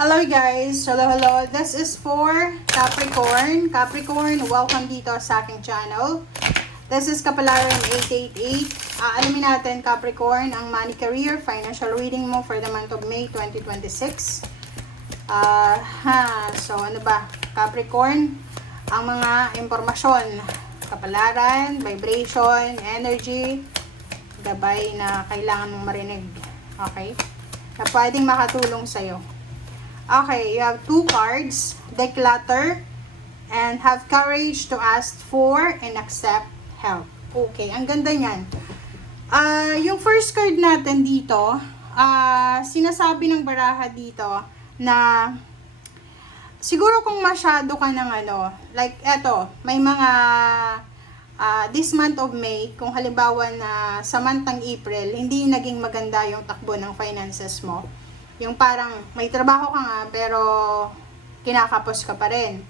Hello guys! Hello! This is for Capricorn. Capricorn, welcome dito sa aking channel. This is Kapalaran 888. Alamin natin Capricorn, ang money, career, financial reading mo for the month of May 2026. So ano ba? Capricorn, ang mga impormasyon, kapalaran, vibration, energy, gabay na kailangan mong marinig. Okay? Na pwedeng makatulong sa'yo. Okay, you have two cards, declutter, and have courage to ask for and accept help. Okay, ang ganda niyan. Yung first card natin dito, sinasabi ng baraha dito na siguro kung masyado ka ng like eto, may mga this month of May, kung halimbawa na sa month ng April, hindi naging maganda yung takbo ng finances mo. Yung parang may trabaho ka nga pero kinakapos ka pa rin.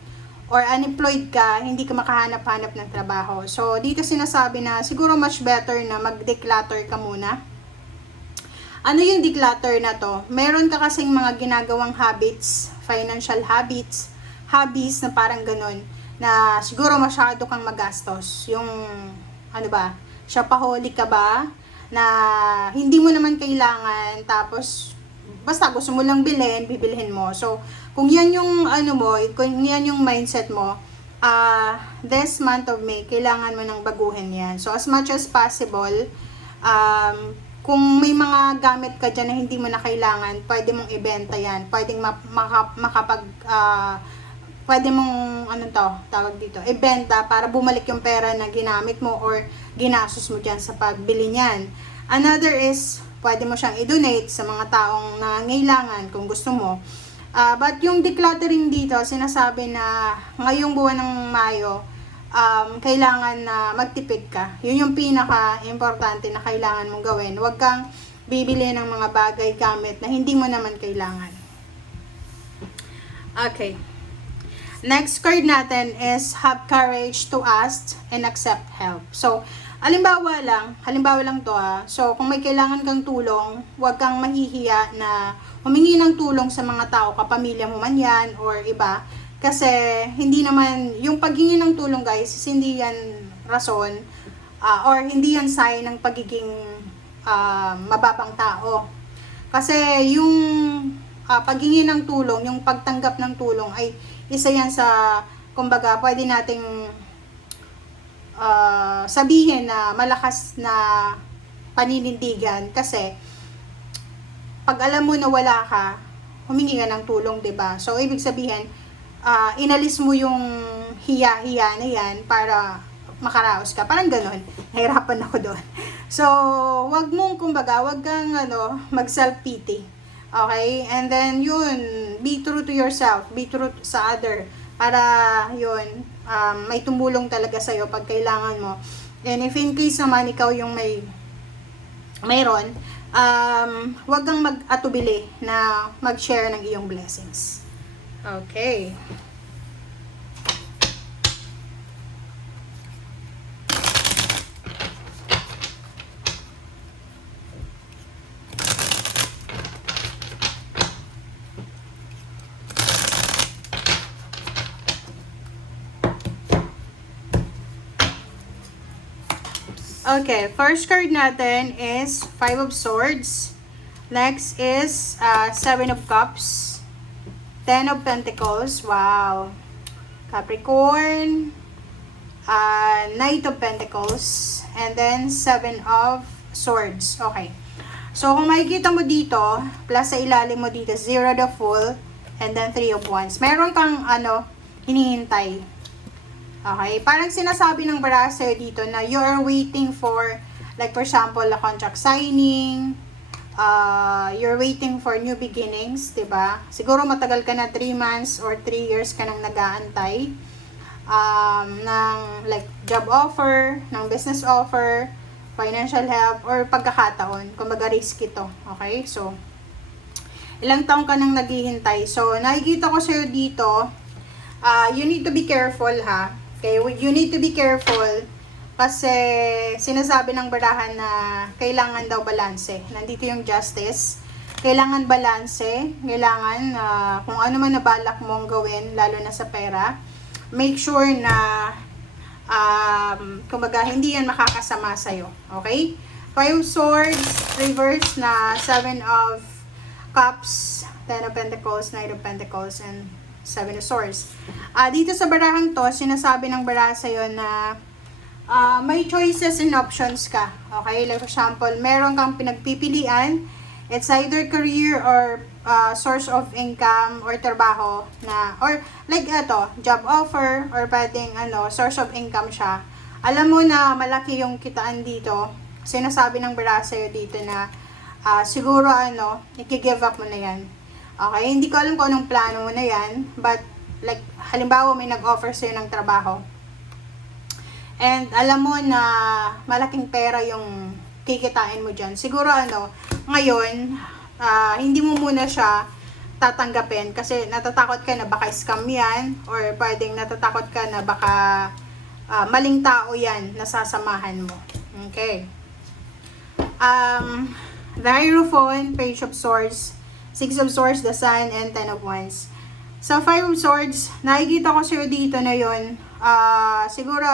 Or unemployed ka, hindi ka makahanap-hanap ng trabaho. So, dito sinasabi na siguro much better na mag-declutter ka muna. Ano yung declutter na to? Meron ka kasing mga ginagawang habits, financial habits, hobbies na parang ganun, na siguro masyado kang magastos. Yung, shopaholic ka ba? Na hindi mo naman kailangan, tapos basta gusto mo lang bilhin, bibilhin mo. So, kung yan yung kung yan yung mindset mo, this month of May, kailangan mo nang baguhin yan. So, as much as possible, kung may mga gamit ka dyan na hindi mo na kailangan, pwede mong ibenta yan. Pwedeng pwede mong, ibenta para bumalik yung pera na ginamit mo or ginastos mo dyan sa pagbili niyan. Another is, pwede mo siyang i-donate sa mga taong nangangailangan kung gusto mo. But yung decluttering dito, sinasabi na ngayong buwan ng Mayo, kailangan na magtipid ka. Yun yung pinaka-importante na kailangan mong gawin. Huwag kang bibili ng mga bagay, gamit na hindi mo naman kailangan. Okay. Next card natin is have courage to ask and accept help. So, halimbawa lang to So, kung may kailangan kang tulong, huwag kang mahihiya na humingi ng tulong sa mga tao, kapamilya mo man yan, or iba. Kasi, hindi naman, yung paghingi ng tulong guys, hindi yan rason, or hindi yan sign ng pagiging mababang tao. Kasi, yung paghingi ng tulong, yung pagtanggap ng tulong, ay isa yan sa, kumbaga, pwede nating sabihin na malakas na paninindigan, kasi pag alam mo na wala ka, humingi ka ng tulong, 'di ba? So ibig sabihin, inalis mo yung hiya-hiya na yan para makaraos ka, parang gano'n. Nahirapan ako doon. So wag kang mag self-pity, okay? And then yun, be true to yourself, be true sa other, para yun, may tumulong talaga sa'yo pag kailangan mo. And if in case naman ikaw yung mayroon, wag kang mag-atubili na mag-share ng iyong blessings. Okay. Okay, first card natin is 5 of Swords. Next is 7 of Cups. 10 of Pentacles. Wow. Capricorn. Knight of Pentacles. And then 7 of Swords. Okay. So, kung makikita mo dito, plus sa ilalim mo dito, 0 the Fool. And then 3 of Wands. Meron kang hinihintay. Okay, parang sinasabi ng baraha sa'yo dito na you're waiting for, like for example, a contract signing, you're waiting for new beginnings, diba? Siguro matagal ka na 3 months or 3 years ka nang nag-aantay ng like job offer, ng business offer, financial help, or pagkakataon. Kumbaga risky to, okay? So, ilang taong ka nang naghihintay. So, nakikita ko sa'yo dito, you need to be careful ha. Okay, you need to be careful kasi sinasabi ng barahan na kailangan daw balanse. Nandito yung justice. kailangan balanse, kailangan kung ano man nabalak mong gawin, lalo na sa pera, make sure na kumbaga hindi yan makakasama sa'yo. Okay? 5 of Swords, reverse na 7 of Cups, 10 of Pentacles, Knight of Pentacles, and 7 of Swords. Dito sa barahang to, sinasabi ng baraha sa'yo na may choices and options ka. Okay? Like for example, meron kang pinagpipilian. It's either career or source of income or trabaho na, or like ito, job offer or pwedeng source of income siya. Alam mo na malaki yung kitaan dito. Sinasabi ng baraha sa'yo dito na siguro i-give up mo na yan. Okay, hindi ko alam kung anong plano mo na yan, but like halimbawa may nag-offer sa'yo ng trabaho and alam mo na malaking pera yung kikitain mo dyan. Siguro ngayon hindi mo muna siya tatanggapin kasi natatakot ka na baka scam yan, or pwedeng natatakot ka na baka maling tao yan na sasamahan mo. Okay. The Hierophant, Page of Swords, 6 of Swords, the Sun, and 10 of Wands. Sa 5 of Swords, nakikita ko sa'yo dito na yun, siguro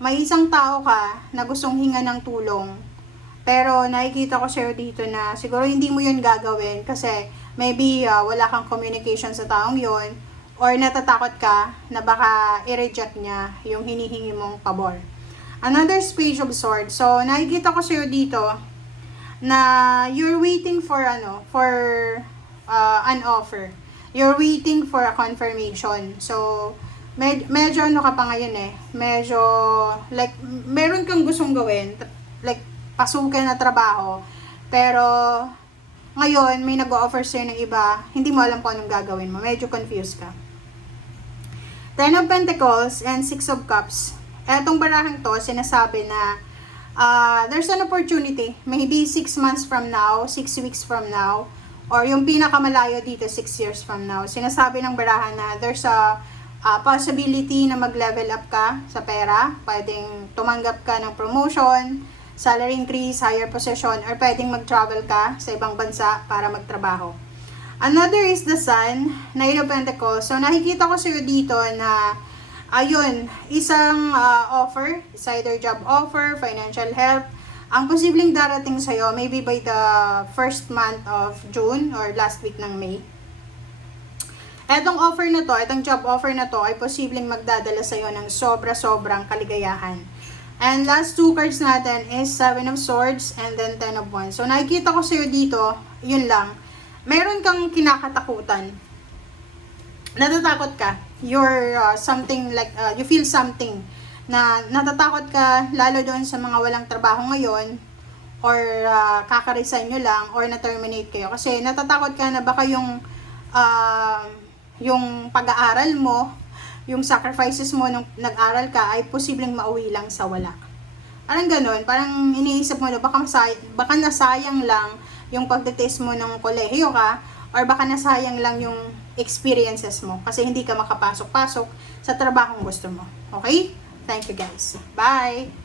may isang tao ka na gustong hinga ng tulong, pero nakikita ko sa'yo dito na siguro hindi mo yun gagawin kasi maybe wala kang communication sa taong yun, or natatakot ka na baka i-reject niya yung hinihingi mong pabor. Another Page of Swords. So, nakikita ko sa'yo dito na you're waiting for an offer. You're waiting for a confirmation. So, medyo ka pa ngayon medyo, like, meron kang gustong gawin, like, pasukin na trabaho, pero, ngayon, may nag-o-offer sa'yo ng iba, hindi mo alam kung anong gagawin mo. Medyo confused ka. 10 of Pentacles and 6 of Cups. Etong barahang to, sinasabi na there's an opportunity. Maybe 6 months from now, 6 weeks from now, or yung pinakamalayo dito, 6 years from now. Sinasabi ng barahan na there's a possibility na mag-level up ka sa pera. Pwedeng tumanggap ka ng promotion, salary increase, higher position, or pwedeng mag-travel ka sa ibang bansa para magtrabaho. Another is the Sun, Knight of Pentacles. So, nakikita ko sa'yo dito na ayun, isang offer, is either job offer, financial help, ang posibleng darating sa'yo, maybe by the first month of June or last week ng May. Etong offer na to, etong job offer na to, ay posibleng magdadala sa'yo ng sobra-sobrang kaligayahan. And last 2 cards natin is 7 of Swords and then 10 of Wands. So, nakikita ko sa'yo dito, yun lang, meron kang kinakatakutan. Natatakot ka. You're something like, you feel something na natatakot ka lalo doon sa mga walang trabaho ngayon, or kaka-resign nyo lang, or na-terminate kayo. Kasi natatakot ka na baka yung pag-aaral mo, yung sacrifices mo nung nag-aral ka ay posibleng mauwi lang sa wala. Parang ganun, parang iniisip mo na baka nasayang lang yung pagtitest mo ng kolehiyo ka, or baka nasayang lang yung experiences mo kasi hindi ka makapasok-pasok sa trabahong gusto mo. Okay? Thank you guys. Bye!